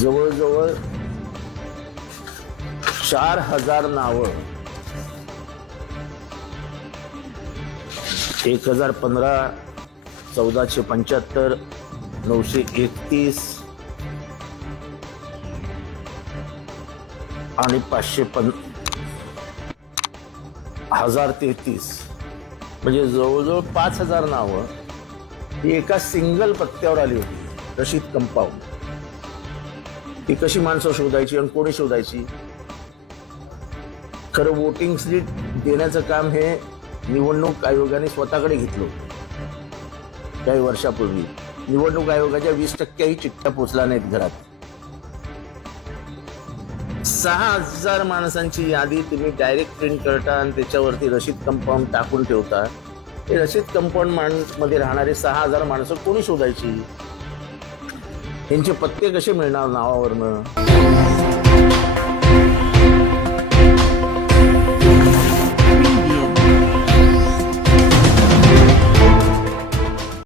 जवळजवळ चार हजार नावं. एक हजार पंधरा चौदाशे पंच्याहत्तर नऊशे एकतीस आणि पाचशे पन हजार तेहतीस. म्हणजे जवळजवळ पाच हजार नावं ही एका सिंगल पत्त्यावर आली होती रशीद कंपाऊंड. ती कशी माणसं शोधायची आणि कोणी शोधायची? खरं वोटिंग स्लिप देण्याचं काम हे निवडणूक आयोगाने स्वतःकडे घेतलं काही वर्षापूर्वी. निवडणूक आयोगाच्या वीस टक्क्याही चिठ्ठ्या पोचल्या नाहीत घरात. सहा हजार माणसांची यादी तुम्ही डायरेक्ट प्रिंट करता आणि त्याच्यावरती रशीद कंपाऊंड टाकून ठेवता. हे रशीद कंपाऊंडमध्ये राहणारे सहा हजार माणसं कोणी शोधायची? त्यांचे पत्ते कसे मिळणार नावावरनं